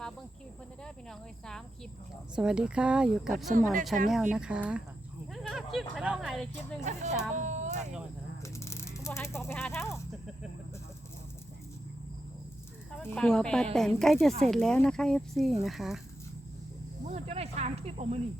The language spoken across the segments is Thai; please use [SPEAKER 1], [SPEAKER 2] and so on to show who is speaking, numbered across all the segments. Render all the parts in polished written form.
[SPEAKER 1] าเบิ่งคลิปเพิ่นเด้อพี่น้องเอ้ย3คลิป
[SPEAKER 2] สวัสดีค่ะอยู่กับสมอนชาแนลนะคะ
[SPEAKER 1] คลิปแล้วหายเลยคลิปนึงก็3บ่หายกล่องไปหาเท่า
[SPEAKER 2] ครัวป้าแตนใกล้จะเสร็จแล้วนะคะ FC นะคะ
[SPEAKER 1] มือจะได้3คลิปออกมื้อนี้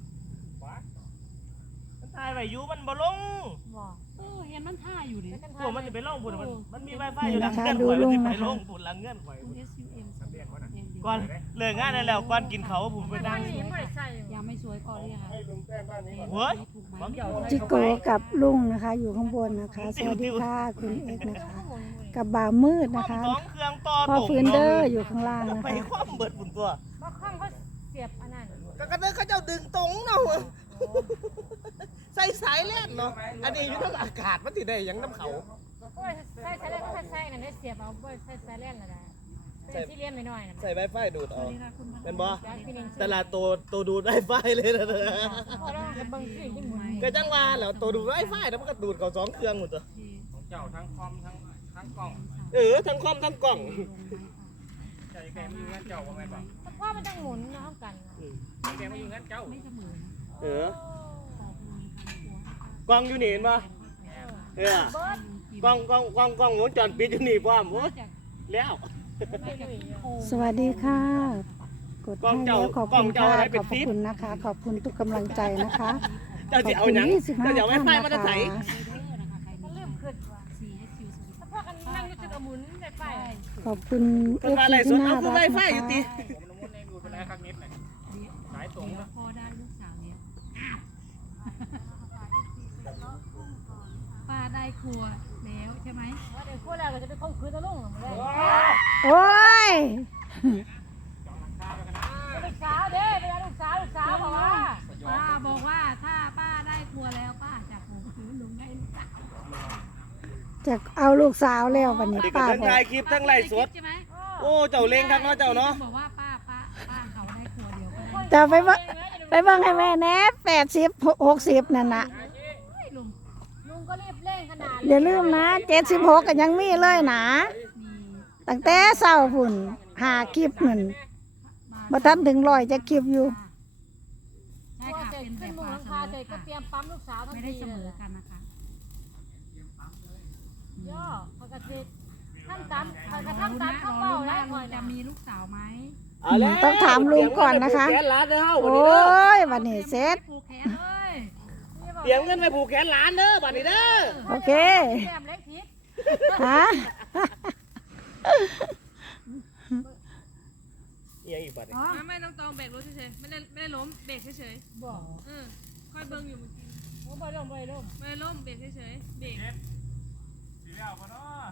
[SPEAKER 3] มันถ่ายไว้อยู่มันบ่ลง
[SPEAKER 1] บ่เห็นมันท่าอยู่ดิ
[SPEAKER 3] พวกมันจะไปลงบุญมันมี Wi-Fi อยู่หลังเงื่อนข่อยมันสิไปลงบุญหลังเงื่อนข่อยก่อนเลิกงานได้แล้วก่อนกินเขาผมไปนั่ง
[SPEAKER 1] ยังไม่สวยพอเลยค่ะ
[SPEAKER 3] เฮ้ย
[SPEAKER 2] จิโกกับลุงนะคะ อยู่ข้างบนนะคะ สวัสดีค่ะคุณเอกนะคะ กับบ่าวมืดนะคะ
[SPEAKER 3] สองเครื่องต่อ
[SPEAKER 2] พ่อฟื้นเดอร์อยู่ข้างล่างนะ
[SPEAKER 3] ไป
[SPEAKER 2] คะ
[SPEAKER 3] คว่ำเบิดบุญตัว
[SPEAKER 1] บ่ค่อมเขาเสียบอันนั้น
[SPEAKER 3] ก็กระเด้อเขาเจ้าดึงตรงเนาะใส่สายแล่นเนาะอันนี้อยู่ทั้งอากาศมันสิได้ยังน้ำเขา
[SPEAKER 1] โอ้ยใส่แล้วก็ใส่นั่นได้เสียบเอาบ่ใส่แล่นละได้เป็นสี่เหลี่ยมน้อยๆน่ะ
[SPEAKER 3] ใส่ Wi-Fi ดูดออกเป็นบ่
[SPEAKER 1] พี่นิง
[SPEAKER 3] ตลาดตัวดูด Wi-Fi เลยนะ
[SPEAKER 1] พอแล้วก็เบิ่งคลิปที่หมุน
[SPEAKER 3] ก็จังว่าแล้วตัวดูด Wi-Fi แล้วมันก็ดูดเขาสองเครื่องหมดตัว
[SPEAKER 4] เจ้าทั้งคอมทั้งกล่อง
[SPEAKER 3] ทั้งคอมทั้งกล่อง
[SPEAKER 4] เจ้าแกมาอยู่งั้นเจ้าว่าไงบ้าง
[SPEAKER 1] เพราะมันต้องหมุนเนาะกัน
[SPEAKER 4] แกมาอยู่งั้นเจ้า
[SPEAKER 3] กล้องอยู่นี่เห็นป่ะกล้องวงจรปิดอยู่นี่ป้อมโอ้ยแล้ว
[SPEAKER 2] สวัสดีค่ะ กดให้แล้วขอบคุณค่ะขอบคุณนะคะ ขอบคุณทุกกำลังใจนะคะ
[SPEAKER 3] เจ้าจะเอาหยังเจ้าจะเอาไม้ไฟมาจะใส่
[SPEAKER 1] มันเริ่มขึ้นว่ะถ้าพากันนั่งอยู่จุดหมุนได้ไป
[SPEAKER 2] ขอบคุณเอ
[SPEAKER 3] เป็น
[SPEAKER 2] ฟ
[SPEAKER 3] อะไร
[SPEAKER 2] ซี
[SPEAKER 3] ส่ว
[SPEAKER 2] ที่
[SPEAKER 3] น
[SPEAKER 2] น่า
[SPEAKER 3] เอา
[SPEAKER 2] รัก
[SPEAKER 3] ไม้ไฟ
[SPEAKER 2] นะ
[SPEAKER 3] อยู่ตี
[SPEAKER 2] คะ
[SPEAKER 4] ผมน้ำมันเองดูเป็นไรครับนิดหน่อยสายตรงนะ
[SPEAKER 1] พอได้ลูกสาวเนี่ยป้าได้ครัวแล้วใช่ไหมว่าเดี๋ยวครัวแล้วก็จะไปข่มขืนตะลุงเลย
[SPEAKER 2] โอ้ย
[SPEAKER 1] ลูกสาวเด้ไปเอาลูกสาวบอกว่าป้าบอกว่าถ้าป้าได้ครัวแล้วป้าจะข่มขืนลุงได้ลูกสาว
[SPEAKER 2] จะเอาลูกสาวแล้ววันนี้
[SPEAKER 3] นี่ก็
[SPEAKER 2] ป้า
[SPEAKER 3] ทั้ง
[SPEAKER 2] บอก
[SPEAKER 3] ถ่ายคลิปทั้งไลฟ์สด
[SPEAKER 1] ใช่ไหม
[SPEAKER 3] โอ้เจ้าเล้งทั้งเนาะเจ้าเนาะ
[SPEAKER 1] บอกว่าป้าเขาได้ครัวเดียวก็ได้
[SPEAKER 2] จะไปเบิ่งให้แม่แน่80 60นั่นน่ะ
[SPEAKER 1] ลุงก็รีบเร่งขนาด
[SPEAKER 2] อย่าลืมนะ76ก็ยังมีเลยนะตั้งแต่เช้าพุ่น5คลิปนั่นบ่ทันถึง100จะคลิปอยู่
[SPEAKER 1] ใช่ค่ะเป็นแบบมุงหลังคาเสร็จก็เตรียมปั๊มลูกสาวทันทีไม่ได้เสมอกันนะคะย่อพอกระติดท่านตามข้าวเปล่าได้หน่อยจะมีลูกสาวไหม
[SPEAKER 2] ต้องถามลุงก่อนนะคะ
[SPEAKER 3] แขนหลานเด้อ
[SPEAKER 2] โอ้ยวันนี้เสร็จ
[SPEAKER 1] ผูกแขนเลย
[SPEAKER 3] เตรียมเงินไปผูกแขนหลานเด้อบัดนี้เด้อ
[SPEAKER 2] โอเค
[SPEAKER 1] แก้มเล็กทิพย์
[SPEAKER 2] ฮะ
[SPEAKER 3] เอียงอีกบัดนี้
[SPEAKER 5] ไม่ต้องตองเบรกรถเฉยๆไม่ได้ล้มเบรกเฉย
[SPEAKER 1] บอก
[SPEAKER 5] ค่อยเบิ่งอยู่เมื่อกี้
[SPEAKER 1] โอ้ใบลม
[SPEAKER 5] ไม่ได้ล้มเบรกเฉยๆเบรก
[SPEAKER 4] สีแล้วปะเนาะ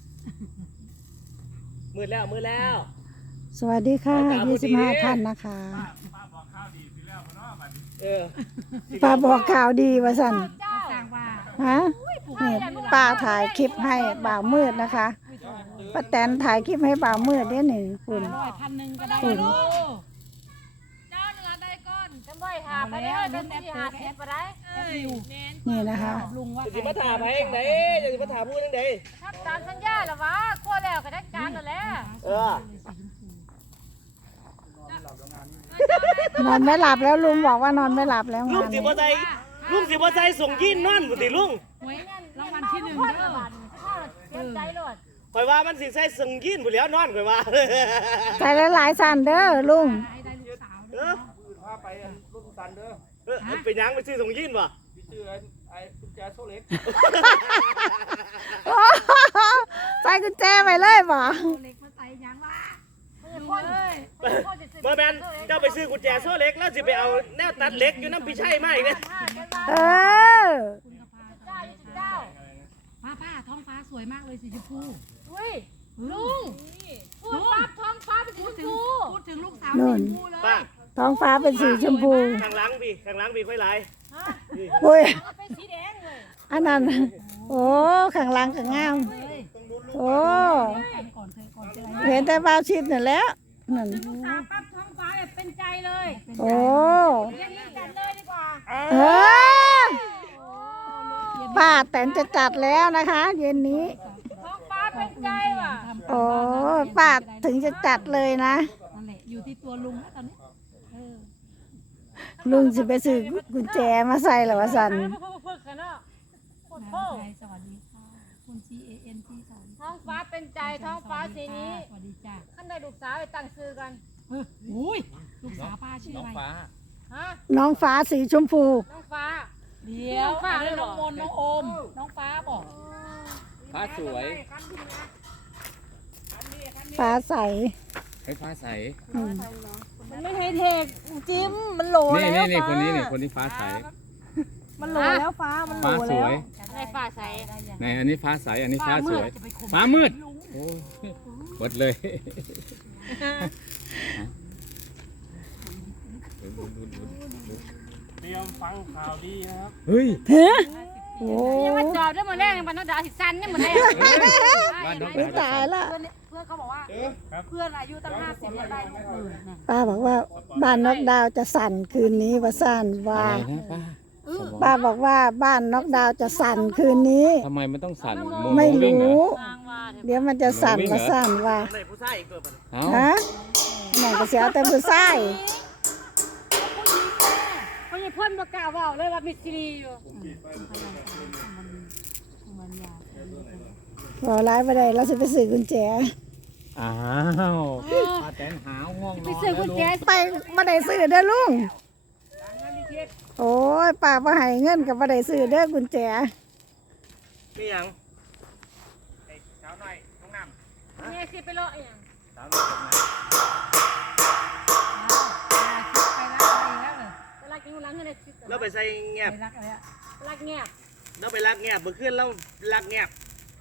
[SPEAKER 3] มืดแล้ว
[SPEAKER 2] สวัสดีค่ะ25ท่านนะคะ
[SPEAKER 4] ป้าบอกข้าวดีสีแล้วปะเนาะบัดนี้
[SPEAKER 2] ป้าบอกข่าวดีว่าสั่น
[SPEAKER 1] เจ้าสร้างว่า
[SPEAKER 2] ฮะนี่ป้าถ่ายคลิปให้บ่าวมืดนะคะป้าแตนถ่ายคลิปให้บ่าวมืดเนี่ยหนึ่งคุณ
[SPEAKER 1] 100,000ก็ได้
[SPEAKER 2] คุณ
[SPEAKER 1] ลูก
[SPEAKER 5] เจ้าเนื้อได้ก้อน
[SPEAKER 1] จำไว้หาไปได้เป็นที่หาเสียไปได้
[SPEAKER 5] เอ้ยแมน
[SPEAKER 2] นี่นะคะ
[SPEAKER 1] ลุงว่า
[SPEAKER 3] จะสิมาถามให้เองเด้จะสิมาถามพูดเองเด้
[SPEAKER 1] ทำตามสัญญาแล้ววะครัวแล้วก็ได้การแล้วแหละ
[SPEAKER 2] นอนไม่หลับแล้วลุงบอกว่านอนไม่หลับแล้ว
[SPEAKER 3] ลุ
[SPEAKER 2] งาง น
[SPEAKER 3] สิ
[SPEAKER 2] นี้
[SPEAKER 3] บ่ใส่ส่งยีนนอนบ่ติลุง
[SPEAKER 1] หวยรางวัลที่1เด้อเตรียมใจโลด
[SPEAKER 3] ข่อยว่ามันสิใส่ส่งยีนบ่แล้วนอนข่อยว่า
[SPEAKER 2] ใส่หลายๆสั่นเด้อลุง
[SPEAKER 1] ให้ได้ลูกสาว
[SPEAKER 3] เออ
[SPEAKER 4] พาไปรุ่นสันเด้อ
[SPEAKER 3] เป็นหยังไปซื้อส่งยีนบ่
[SPEAKER 4] พี่ชื่อไอ้กุญแจโซเล็ก
[SPEAKER 2] ใส่กุญแจไปเลยบ่
[SPEAKER 1] เล็กมาใส่ยังวะลุงเอ้ย
[SPEAKER 3] เมื่อแมนเจ้าไปซื้อกุญแจโซ่เล็กแล้วสิไปเอาแนวตัดเหล็กอยู่น้ำพี่ชัยมาอีกเนี่ย
[SPEAKER 2] เออ
[SPEAKER 1] ป้าท้องฟ้าสวยมากเลยสีชมพูอุ้ยลุงพูดปั๊บท้องฟ้าเป็นสีชมพูพูดถึงลูกสาวสีชมพูเลย
[SPEAKER 3] ป้า
[SPEAKER 2] ท้องฟ้าเป็นสีชมพู
[SPEAKER 3] ข้างหลังพี่ค่อยไหล
[SPEAKER 2] โอ้ย
[SPEAKER 1] เป็นสีแดงเลย
[SPEAKER 2] อันนั้นโอ้ข้างหลังก็งามโอ้เห็นแต่บ่าวชิดนั่นแหล้วนั่น
[SPEAKER 1] ลูกสาวปั๊บท้องฟ้าแบบเป็นใจเลย
[SPEAKER 2] โอ้
[SPEAKER 1] เรียกนี้กันเลยดีกว่า
[SPEAKER 2] เออป้าแตนจะจัดแล้วนะคะ เย็นนี้
[SPEAKER 1] ท้องฟ้าเป็นใจว่ะ
[SPEAKER 2] โอ้ป้าถึงจะจัดเลยนะ
[SPEAKER 1] นั่นแหละอยู่ที่ตัวลุงแล้วตอนนี้เออ
[SPEAKER 2] ลุงสิไปซื้อกุญแจมาใส่แล้วว่าซั่น
[SPEAKER 1] นายไทยสวัสดีค่ะคุณ CAN ที่สาม
[SPEAKER 6] ท้องฟ้าเป็นใจท้องฟ้าสีนี้
[SPEAKER 1] สวัสดีจ้า
[SPEAKER 6] ขั้นได้ลูกสาวไปตั้งชื่อกัน
[SPEAKER 1] อุ้ยลูกสาวป้าชื่ออะไร
[SPEAKER 6] ฮะ
[SPEAKER 2] น้องฟ้าสีชมพู
[SPEAKER 6] น้องฟ้า
[SPEAKER 1] เดี๋ยวอันนี้น้องมนต์น้องโอม น้องฟ้าบอก
[SPEAKER 7] ฟ้าสวย
[SPEAKER 2] ฟ้าใส
[SPEAKER 7] ให้ฟ้าใส
[SPEAKER 2] อืม
[SPEAKER 6] มันไม่ให้เทกจิ้มมันโหล
[SPEAKER 7] นี่
[SPEAKER 6] แล้ว
[SPEAKER 7] นี่
[SPEAKER 6] ฟ้า
[SPEAKER 7] คนนี้นี่คนนี้ฟ้าใส
[SPEAKER 6] มันโหลแล้วฟ้ามันโหล
[SPEAKER 7] ฟ้าส
[SPEAKER 6] แล้ว
[SPEAKER 7] วย
[SPEAKER 6] อะไรฟ้าใส
[SPEAKER 7] ในอันนี้ฟ้าใส อันนี้ฟ้าสวย ฟ้ามืด โอ้ยหมดเลย
[SPEAKER 3] เตรียมฟังข่าวดีนะครับ
[SPEAKER 7] เฮ้ย
[SPEAKER 2] โอ้
[SPEAKER 6] ยังมาจอบได้หมดแรงมันต้องด่าสิสันนี่หมดแรง
[SPEAKER 7] บ้านน้อง
[SPEAKER 2] ไม่ตายละ
[SPEAKER 1] เพื่อนเขาบอกว่าเพื่อนอายุตั้ง50เนี่ยได้ลูกเลยนะ
[SPEAKER 2] ป้าบอกว่าบ้านนอกดาวจะสั่นคืนนี้ว่าสั่นว่า
[SPEAKER 7] อะไรนะป้า
[SPEAKER 2] ป้าบอกว่าบ้านนอกดาวจะสั่นคืนนี้
[SPEAKER 7] ทำไมมันต้องสั่นโม
[SPEAKER 2] ไม่
[SPEAKER 7] วิ่งเหร
[SPEAKER 2] รู้
[SPEAKER 7] อ
[SPEAKER 2] เดี๋ยวมันจะสั่นว่าสั่นว่า
[SPEAKER 3] ในผู้ชายอีกตัวปะ
[SPEAKER 7] เอ้า
[SPEAKER 2] ฮะแม่ก็เสียแต่ผู้ชาย
[SPEAKER 6] เพราะยังพ่นประกาศว่าเลยว่ามิสซิลีอยู่
[SPEAKER 2] บอกร้ายไปได้เราจะไปซื้อกุญแจ
[SPEAKER 7] อ้าวป้าแตนหาวง่วงนอน
[SPEAKER 6] ไปซื้อกุญแจ
[SPEAKER 2] ไปบ่ได้ซื้อเด้อลุงโอ้ยป้าบ่ให้เงินกับบ่ได้ซื้อเด้อกุญแจ
[SPEAKER 3] มีหยังไอ้สาวน้อยน้องน้ำ
[SPEAKER 6] เนี่ยสิไปเลาะอย่าง
[SPEAKER 3] สาวน้อยตรงไหน
[SPEAKER 6] เวลากินหลังให้ได้สิ
[SPEAKER 3] เราไปใส่เงียบ
[SPEAKER 1] ไปรักอะไรอะ
[SPEAKER 6] รักเงียบ
[SPEAKER 3] เราไปรักเงียบเมื่อคืนเรารักเงียบ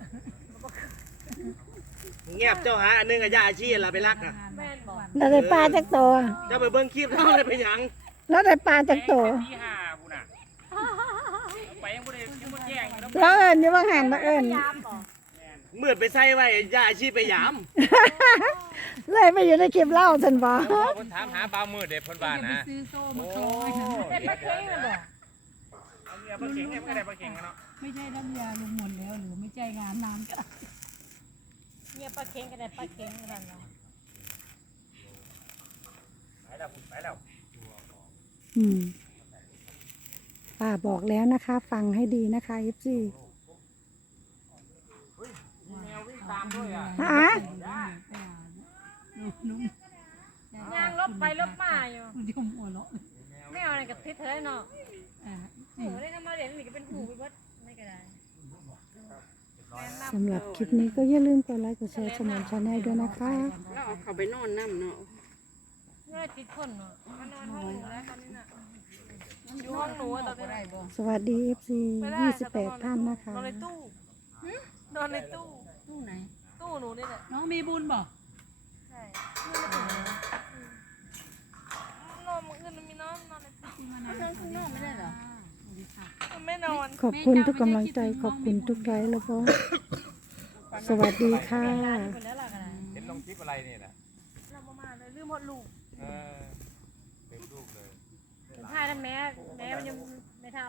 [SPEAKER 3] เงียบเจ้าหาอันหนึงกับยาอาชีพเราไปรักอ่ะ
[SPEAKER 6] แม่นบอก
[SPEAKER 2] เราได้ปลาจากตัว
[SPEAKER 3] เจ้าไปเบิ้งคลิปเราได้ไปหยัง
[SPEAKER 2] เราได้ปลาจากตัว
[SPEAKER 3] ที่ห้าบุน่ะไปยังบ่ได้ยังบ่แจ้งอยู่
[SPEAKER 2] แล้วเอิญนี่ว่าหันมาเอิญ
[SPEAKER 6] ยามบอก
[SPEAKER 3] มืดไปใส่ไว้ยาอาชีพไปยาม
[SPEAKER 2] เลยไปอยู่ในคลิปเล่าฉันบอก
[SPEAKER 7] คนถามหาบ่าวมืดเด็ดพ่นบ้าน
[SPEAKER 1] จะไป
[SPEAKER 7] นะ
[SPEAKER 1] ซื้อโซ่มาคล้อง
[SPEAKER 6] เป็นปลาเค็งเลยบอก
[SPEAKER 3] เนี่ยปลาเข็งเนี่ยไม่ได้ปลาเข็งเนาะ
[SPEAKER 1] ไม่ใช่น้ำยาลุงหมดแล้วหรือไม่ใช่งานน้ำก็
[SPEAKER 6] เนี่ยปลาเค็งก็ได้ปลาเค็งกันเนาะ
[SPEAKER 3] ไปแล้ว
[SPEAKER 2] อืมป้าบอกแล้วนะคะ ฟังให้ดีนะคะเอฟซีฮะ
[SPEAKER 1] นุ่ม
[SPEAKER 6] ยางลบไปลบมาอยู่
[SPEAKER 1] ๆยมหัวเราะ
[SPEAKER 6] ไม่เอาอะไรกับทิศเธอเนาะ
[SPEAKER 1] อ่า
[SPEAKER 6] หูได้ทำมาเรียนหรือก็เป็นหูไปเบิดไม่ก็ได้
[SPEAKER 2] สำหรับคลิปนี้ก็อย่าลืมกดไลค์กดแชร์สมอนชาแนลด้วยนะคะ
[SPEAKER 6] แล้วเอาเขาไปนอนน้ำเนาะเมื่อติดคนเนาะมานอนห้องหนูแล้วตอนนี้น่ะอยู่ห้องหนูตอนนี้
[SPEAKER 2] สวัสดี FC 28 ท่านนะคะ
[SPEAKER 6] นอนในตู้นอนในตู้
[SPEAKER 1] ตู้ไหน
[SPEAKER 6] ตู้หนูนี่แหละ
[SPEAKER 1] น้องมีบุญบอก
[SPEAKER 6] ใช่นอนมืออื่นมีนอนนอนในตู้นอนข้างนอกไม่ได้เหรอไม่นอน
[SPEAKER 2] ขอบคุณทุกกำลังใจขอบคุณทุกไลค์แล้วก็สวัสดีค่ะ
[SPEAKER 6] ไปแล้วล่ะกัน
[SPEAKER 7] เห็นลงคลิปอะไรนี่นะ
[SPEAKER 6] เรามาเลยลืมหมดลูก
[SPEAKER 7] เออเต็มรูปเลย
[SPEAKER 6] ถึงท้ายแล้วแม่มันยังไม่เท่า